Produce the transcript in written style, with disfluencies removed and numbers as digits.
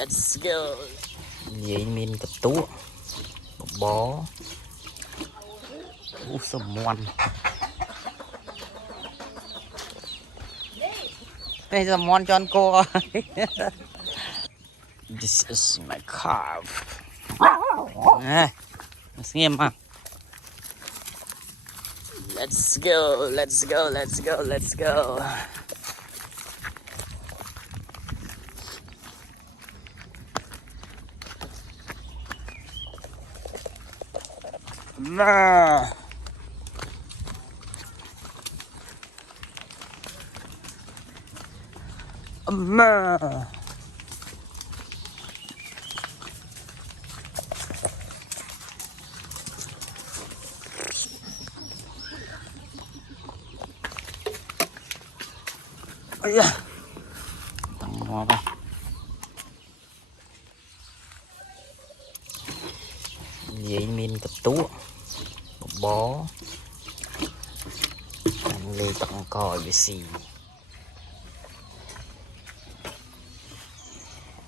Let's go. Vậy mình tập tú bó someone. Đây someone cho cô. This is my calf. Nghiêm mà. Let's go, let's go, let's go, let's go. Nah. Nah. Ây da. Tặng hoa đây. Vậy mình tập tú bó. Anh lên tặng coi với xì.